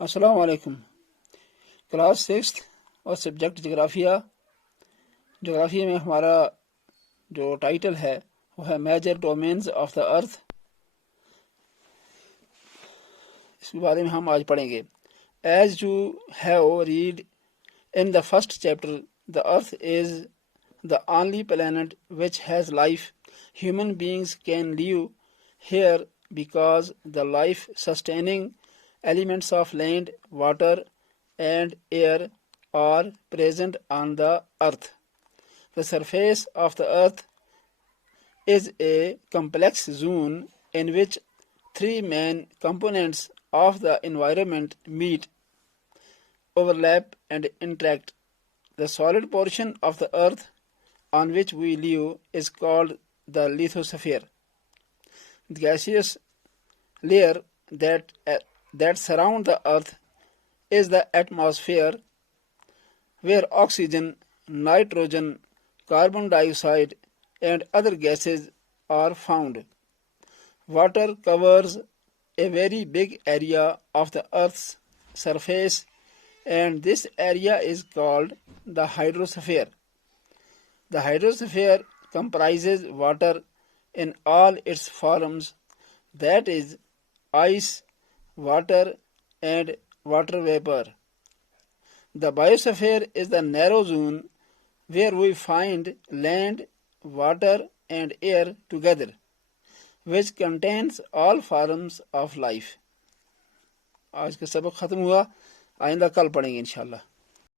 अस्सलाम वालेकुम। Class sixth और सब्जेक्ट जोग्राफिया। जोग्राफिया में हमारा जो टाइटल है वो है major domains of the earth. इसके बारे में हम आज पढ़ेंगे। As you have read in the first chapter, the earth is the only planet which has life. Human beings can live here because the life sustaining elements of land, water, and air are present on the earth. The surface of the earth is a complex zone in which three main components of the environment meet, overlap, and interact. The solid portion of the earth on which we live is called the lithosphere. The gaseous layer that surround the earth is the atmosphere, where oxygen, nitrogen, carbon dioxide, and other gases are found. Water covers a very big area of the earth's surface, and this area is called the hydrosphere. The hydrosphere comprises water in all its forms, that is, ice, water, and water vapor. The biosphere is the narrow zone where we find land, water, and air together, which contains all forms of life. आज का सबक ख़त्म हुआ, आइंदा कल पढ़ेंगे इंशाल्लाह।